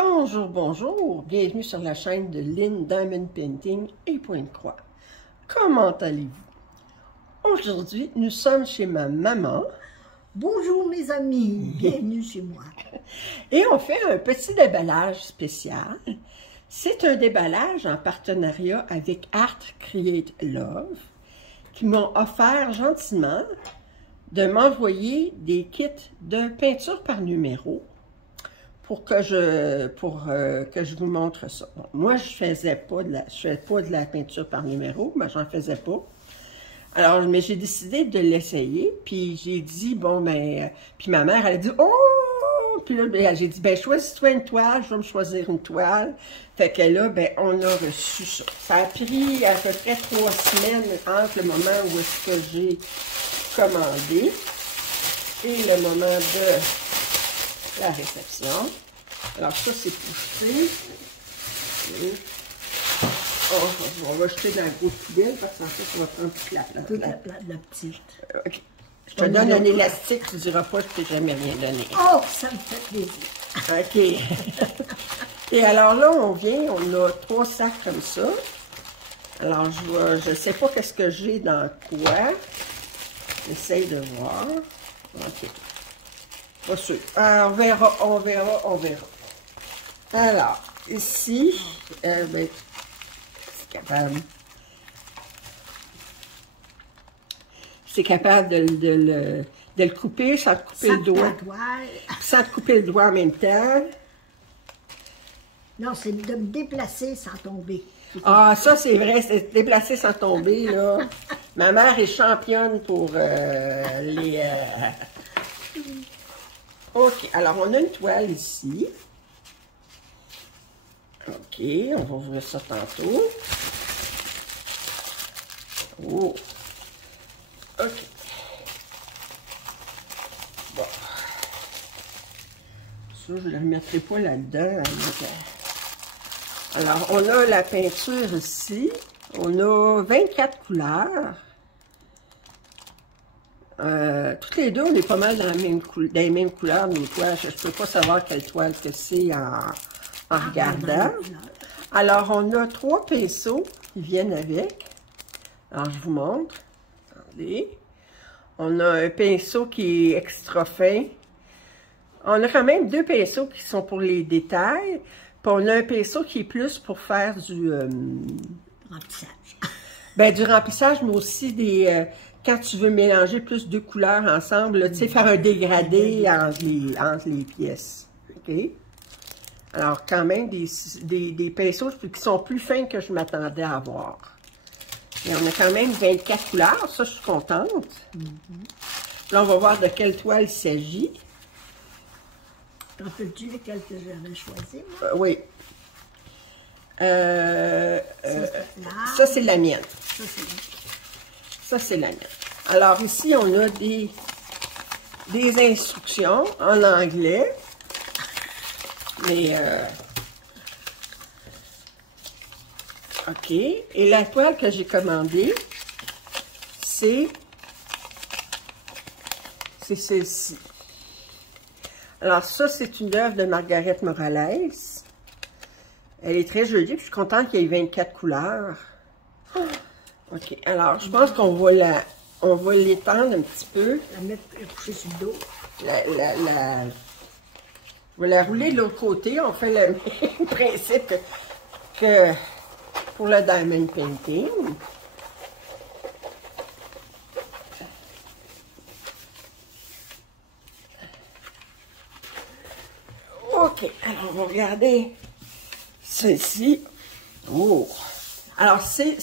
Bonjour, bonjour, bienvenue sur la chaîne de Lynn Diamond Painting et Pointe-Croix. Comment allez-vous? Aujourd'hui, nous sommes chez ma maman. Bonjour mes amis, bienvenue chez moi. Et on fait un petit déballage spécial. C'est un déballage en partenariat avec Art Create Love qui m'ont offert gentiment de m'envoyer des kits de peinture par numéro pour que je vous montre ça. Bon, moi, je fais pas de la peinture par numéro, mais j'en faisais pas. Alors, mais j'ai décidé de l'essayer, puis j'ai dit, bon, ben, puis ma mère, elle a dit, oh! Puis là, ben, j'ai dit, ben, choisis-toi une toile, je vais me choisir une toile. Fait que là, ben, on a reçu ça. Ça a pris à peu près 3 semaines entre le moment où est-ce que j'ai commandé et le moment de la réception. Alors, ça, c'est poussé. On va jeter dans la grosse poubelle parce qu'en fait, ça va prendre toute la place. Toute la petite. Okay. Je te donne un élastique, tu ne diras pas que je t'ai jamais rien donné. Oh, ça me fait plaisir. OK. Et alors là, on a 3 sacs comme ça. Alors, je ne sais pas qu'est-ce que j'ai dans quoi. J'essaye de voir. OK. Pas sûr. On verra. Alors, ici, ben, c'est capable de le couper sans te couper le doigt. Sans te couper le doigt en même temps. Non, c'est de me déplacer sans tomber. Ah, ça c'est vrai, c'est déplacer sans tomber, là. Ma mère est championne pour les... OK, alors on a une toile ici. OK, on va ouvrir ça tantôt. Oh! OK. Bon. Ça, je ne le remettrai pas là-dedans. Alors, on a la peinture ici. On a 24 couleurs. Toutes les deux, on est pas mal dans les mêmes couleurs, mais toi, je ne peux pas savoir quelle toile que c'est en regardant. Alors, on a 3 pinceaux qui viennent avec. Alors, je vous montre. Attendez. On a un pinceau qui est extra fin. On a quand même 2 pinceaux qui sont pour les détails. Puis on a un pinceau qui est plus pour faire du... remplissage. Ben, du remplissage, mais aussi des... quand tu veux mélanger plus 2 couleurs ensemble, tu sais, faire un dégradé entre les pièces. OK? Alors, quand même, des pinceaux qui sont plus fins que je m'attendais à avoir. Et on a quand même 24 couleurs, ça, je suis contente. Là, on va voir de quelle toile il s'agit. T'en rappelles-tu lesquelles que j'avais choisi? Oui. Ça, c'est la mienne. Ça, c'est la mienne. Alors, ici, on a des instructions en anglais. Mais, OK. Et la toile que j'ai commandée, c'est celle-ci. Alors, ça, c'est une œuvre de Margaret Morales. Elle est très jolie, puis je suis contente qu'il y ait 24 couleurs. OK. Alors, je pense qu'on va l'étendre un petit peu. La mettre coucher sur le dos. Je vais la rouler de l'autre côté. On fait le même principe que pour le Diamond Painting. OK. Alors, on va regarder ceci. Oh! Alors, c'est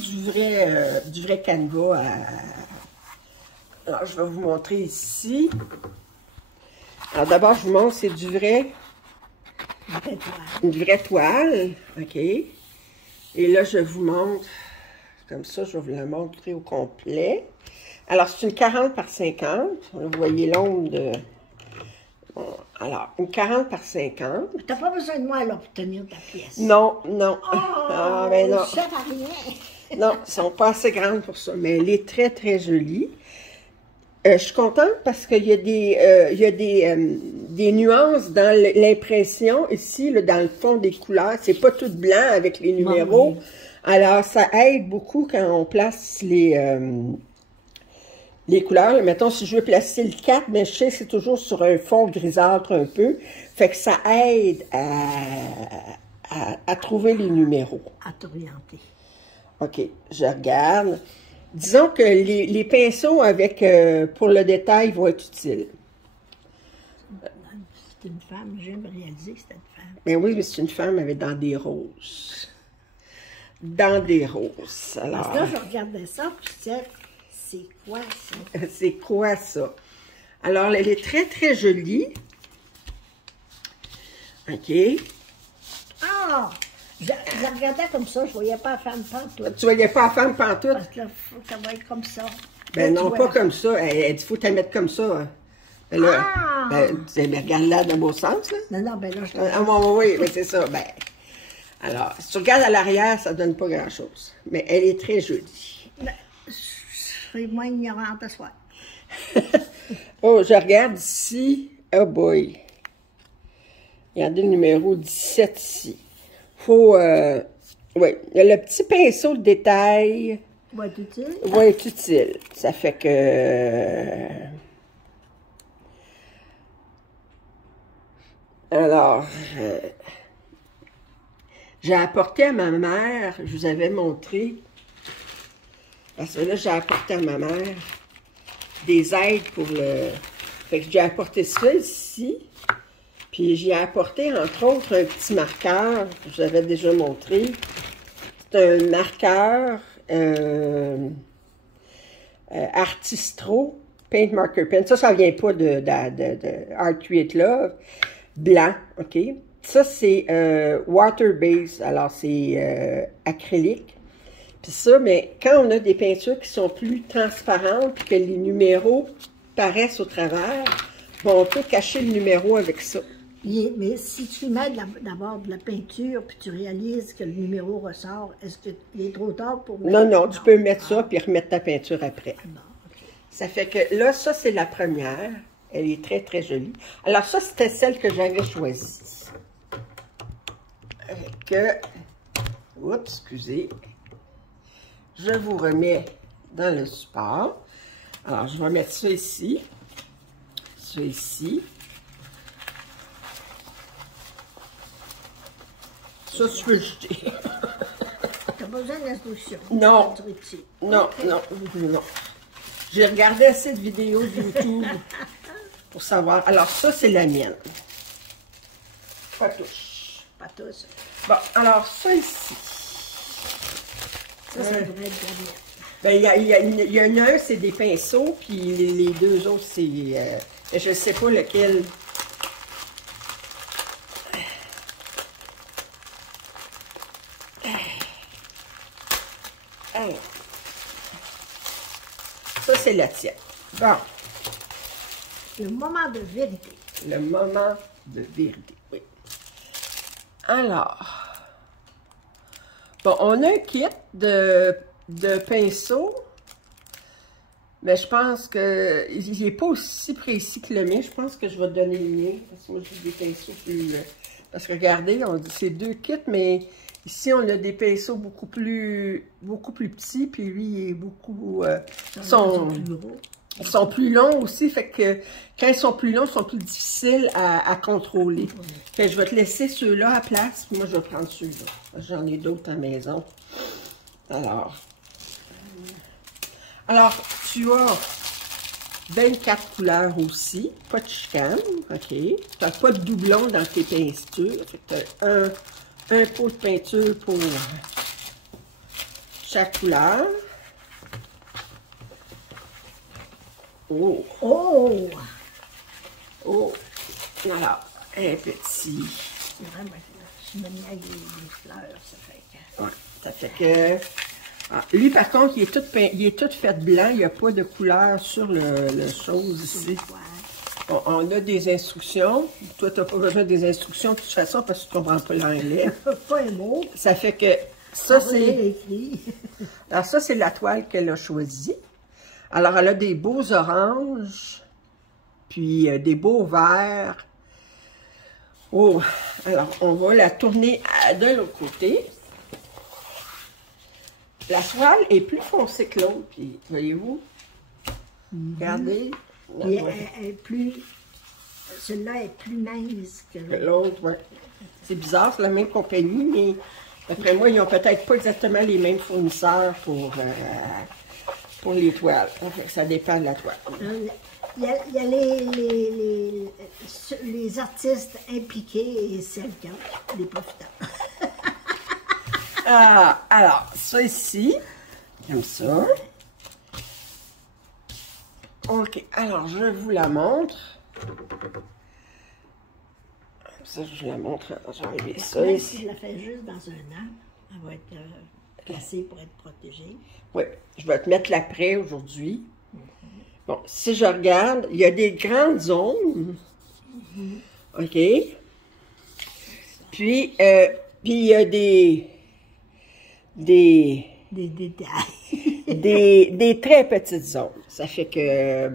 du vrai canevas. Alors, je vais vous montrer ici. Alors, d'abord, je vous montre, c'est du vrai... Une vraie toile. OK. Et là, je vous montre, comme ça, je vais vous la montrer au complet. Alors, c'est une 40 par 50. Vous voyez l'ombre de... Bon, alors, une 40 par 50. Tu n'as pas besoin de moi, alors, pour tenir ta pièce. Non, non. Oh, ah, ben non. Ça va rien. Non, elles ne sont pas assez grandes pour ça, mais elle est très, très jolie. je suis contente parce qu'il y a des nuances dans l'impression ici, là, dans le fond des couleurs. C'est pas tout blanc avec les numéros. Oui. Alors, ça aide beaucoup quand on place les couleurs. Mettons, si je veux placer le 4, mais je sais que c'est toujours sur un fond grisâtre un peu. Fait que ça aide à trouver les numéros. À t'orienter. OK, je regarde. Disons que les pinceaux avec pour le détail vont être utiles. C'est une femme, j'aime réaliser que c'est une femme. Mais oui, mais c'est une femme avec dans des roses. Dans des roses. Alors, Parce que là, je regardais ça, puis je disais, c'est quoi ça? c'est quoi ça? Alors, elle est très, très jolie. OK. Ah! Je la regardais comme ça, je voyais pas la femme pantoute. Tu voyais pas la femme pantoute? Parce que là, ça va être comme ça. Ben Là, non, tu pas vois comme ça. Elle dit, faut la mettre comme ça. Hein. Ben là, Ah! ben, regarde-la dans le bon sens, là. Non, ben là, je Ah, oui, mais c'est ça. Ben, alors, si tu regardes à l'arrière, ça donne pas grand-chose. Mais elle est très jolie. je serais moins ignorante à soi. Oh, je regarde ici. Oh boy. Regardez le numéro 17 ici. Faut, oui, le petit pinceau de détail Va être utile. va être utile. Ça fait que... alors, j'ai apporté à ma mère, je vous avais montré, parce que là, j'ai apporté à ma mère des aides pour le... Fait que j'ai apporté ça ici. Puis j'ai apporté, entre autres, un petit marqueur, que je vous avais déjà montré. C'est un marqueur Artistro Paint Marker Pen. Ça vient pas de Art Create Love. Blanc, OK? Ça, c'est water-based, alors c'est acrylique. Puis ça, mais quand on a des peintures qui sont plus transparentes, puis que les numéros paraissent au travers, bon, on peut cacher le numéro avec ça. Mais si tu mets d'abord de la peinture, puis tu réalises que le numéro ressort, est-ce qu'il est trop tard pour mettre... Non, tu peux mettre ça, puis remettre ta peinture après. Bon, OK. Ça fait que là, ça, c'est la première. Elle est très, très jolie. Alors ça, c'était celle que j'avais choisie. Avec... Oups, excusez. Je vous remets dans le support. Alors, je vais mettre ça ici. Ça ici. Ça, tu peux le jeter. Tu n'as pas besoin d'instruction. Non. Non, Okay. non. J'ai regardé assez de vidéos de YouTube pour savoir. Alors, ça, c'est la mienne. Pas touche. Pas tous. Bon, alors, ça ici. Ça devrait être bien. Ben, il y en a un, c'est des pinceaux, puis les deux autres, c'est... je ne sais pas lequel... Ça, c'est la tienne. Bon, Le moment de vérité. le moment de vérité, oui. Alors... Bon, on a un kit de pinceaux, mais je pense que il n'est pas aussi précis que le mien. Je pense que je vais te donner le mien, parce que moi, j'ai des pinceaux plus... Parce que regardez, on dit c'est deux kits, mais ici, on a des pinceaux beaucoup plus petits, puis lui, il est beaucoup... Ils sont plus longs aussi, fait que quand ils sont plus longs, ils sont plus difficiles à contrôler. Fait que je vais te laisser ceux-là à place, puis moi je vais prendre ceux-là. J'en ai d'autres à la maison. Alors, tu as 24 couleurs aussi, pas de chicane, OK? Tu n'as pas de doublon dans tes peintures, fait que tu as un pot de peinture pour chaque couleur. Oh! Oh! Oh! Alors, un petit. Vraiment, je me mets avec des fleurs, ça fait que... Ouais, ça fait que... Ah, lui, par contre, il est tout fait blanc. Il n'y a pas de couleur sur le chose ici. Bon, on a des instructions. Toi, tu n'as pas besoin des instructions de toute façon parce que tu ne comprends pas l'anglais. Pas un mot. Ça fait que ça, c'est... écrit. Alors, ça, c'est la toile qu'elle a choisie. Alors, elle a des beaux oranges, puis des beaux verts. Oh, alors, on va la tourner de l'autre côté. La toile est plus foncée que l'autre, puis voyez-vous? Regardez. Puis elle est plus... Celle-là est plus mince que l'autre. L'autre, oui. C'est bizarre, c'est la même compagnie, mais d'après moi, ils n'ont peut-être pas exactement les mêmes fournisseurs pour les toiles. Enfin, ça dépend de la toile. Il y a les artistes impliqués et celles qui ont des profitants. Alors, ça ici, comme ça. OK, alors je vous la montre. Ça, je vous la montre. Je vais enlever ça Même ici. si je la fais juste dans un an, elle va être placée pour être protégée. Oui, je vais te mettre l'après aujourd'hui. Bon, si je regarde, il y a des grandes zones. OK. Puis il y a des détails. des très petites zones. Ça fait que...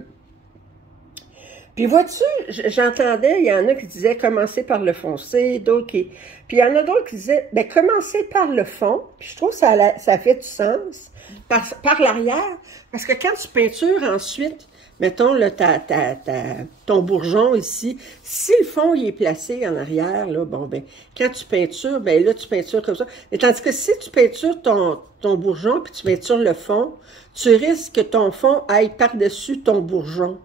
Puis vois-tu, j'entendais, il y en a qui disaient commencer par le foncé, d'autres qui... Puis il y en a d'autres qui disaient, bien, commencer par le fond. Puis je trouve que ça fait du sens. Par l'arrière. Parce que quand tu peintures ensuite, mettons, là, ton bourgeon ici, si le fond il est placé en arrière, là, bon, ben, quand tu peintures, ben là, tu peintures comme ça. Mais tandis que si tu peintures ton bourgeon, puis tu peintures le fond, tu risques que ton fond aille par-dessus ton bourgeon.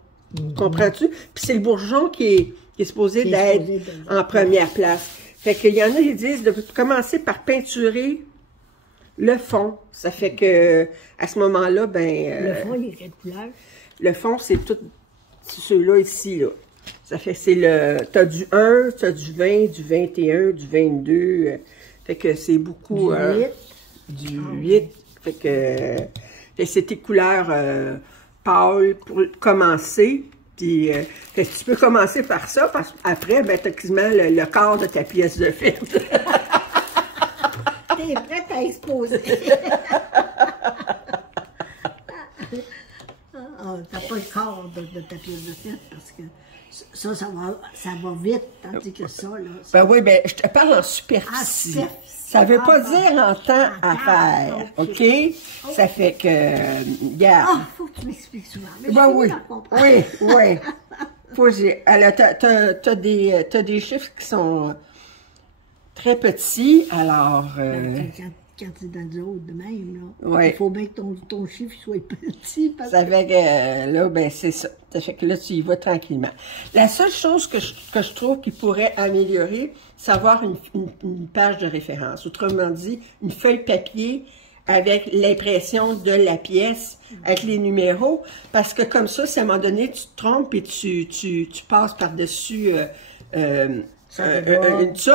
Comprends-tu? Puis c'est le bourgeon qui est supposé d'être en première place. Fait qu'il y en a qui disent de commencer par peinturer le fond. Ça fait que à ce moment-là, ben... le fond, il est quelle couleur? Le fond, c'est tout ceux-là ici, là. Ça fait que c'est le... T'as du 1, t'as du 20, du 21, du 22. Fait que c'est beaucoup... Du 8. Du 8. Fait que c'est tes couleurs pâles pour commencer. Puis, fait que tu peux commencer par ça, parce qu'après, ben, t'as quasiment le quart de ta pièce de fête. T'es prête à exposer. T'as pas le corps de ta pièce de fête, parce que ça va vite, tandis que ça, là... Ben oui, ben, je te parle en superficie. Ça veut pas dire en temps à faire, OK? Ça fait que, regarde. Ah, faut que tu m'expliques souvent. Mais ben je oui, oui. Alors, t'as des chiffres qui sont très petits, alors... Quand tu es dans le haut de même, là, ouais. il faut bien que ton chiffre soit petit. Parce ça fait que, là, ben, c'est ça. Ça fait que là, tu y vas tranquillement. La seule chose que je trouve qui pourrait améliorer, c'est avoir une page de référence. Autrement dit, une feuille papier avec l'impression de la pièce, avec les numéros, parce que comme ça, si à un moment donné, tu te trompes et tu passes par-dessus... ça,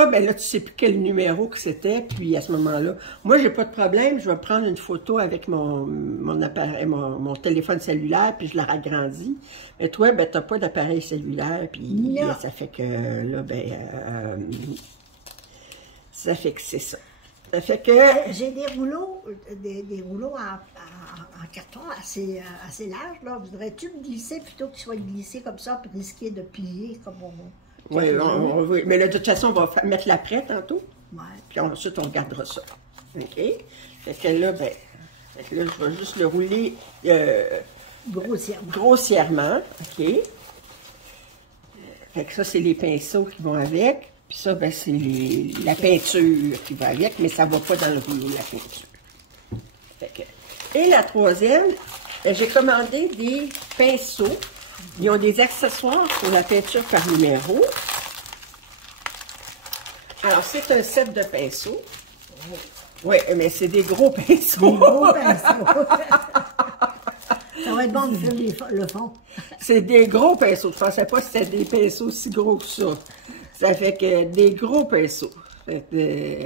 ben là, tu sais plus quel numéro que c'était, puis à ce moment-là, moi, j'ai pas de problème, je vais prendre une photo avec mon appareil, mon téléphone cellulaire, puis je la ragrandis. Mais toi, ben, t'as pas d'appareil cellulaire, puis ça fait que, là, ben, ça fait que c'est ça. Ça fait que... J'ai des rouleaux en carton assez larges, là. Voudrais-tu me glisser plutôt qu'ils soient glissés comme ça, puis risquer de plier comme on... Oui, mais là, de toute façon, on va mettre l'après tantôt. Ouais. Puis ensuite, on gardera ça. OK? Fait que là, ben, je vais juste le rouler grossièrement. OK? Fait que ça, c'est les pinceaux qui vont avec. Puis ça, ben, c'est la peinture qui va avec, mais ça ne va pas dans le rouleau, la peinture. Fait que, et la troisième, ben, j'ai commandé des pinceaux. Ils ont des accessoires pour la peinture par numéro. Alors, c'est un set de pinceaux. Oui, mais c'est des gros pinceaux. Des gros pinceaux. Ça va être bon de faire le fond. C'est des gros pinceaux. Je ne pensais pas que c'était des pinceaux si gros que ça. Ça fait que des gros pinceaux. Fait que,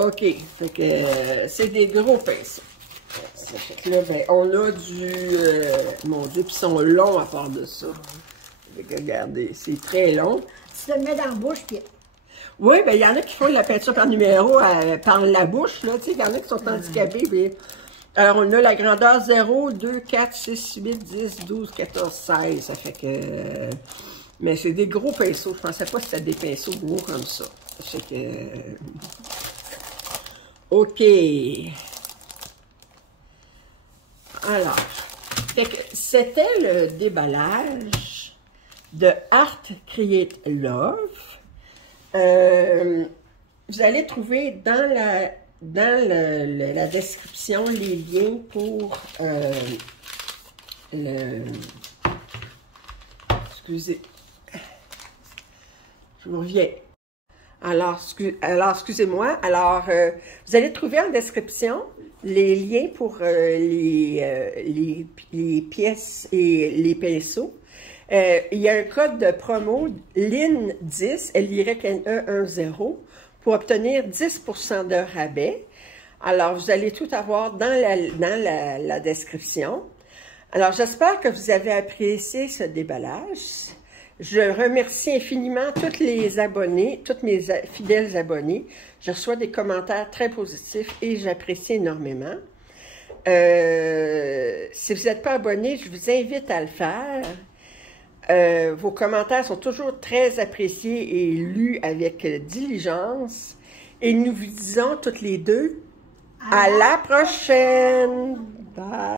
OK. Fait que c'est des gros pinceaux. Ça fait que là, ben, on a du... mon Dieu, puis ils sont longs à part de ça. Fait que, regardez, c'est très long. Tu te le mets dans la bouche, puis... Oui, ben il y en a qui font de la peinture par numéro par la bouche, là, tu sais, il y en a qui sont handicapés, puis Alors, on a la grandeur 0, 2, 4, 6, 8, 10, 12, 14, 16. Ça fait que... mais c'est des gros pinceaux. Je pensais pas que c'était des pinceaux gros comme ça. Ça fait que... OK. Alors, c'était le déballage de Art Create Love. Vous allez trouver dans la description les liens pour excusez, je vous reviens. Alors, excusez-moi. Alors, vous allez trouver en description les liens pour les pièces et les pinceaux. Il y a un code de promo LYNE10, LYNE10, pour obtenir 10% de rabais. Alors, vous allez tout avoir dans la description. Alors, j'espère que vous avez apprécié ce déballage. Je remercie infiniment tous les abonnés, tous mes fidèles abonnés. Je reçois des commentaires très positifs et j'apprécie énormément. Si vous n'êtes pas abonné, je vous invite à le faire. Vos commentaires sont toujours très appréciés et lus avec diligence. Et nous vous disons toutes les deux à la prochaine. Bye.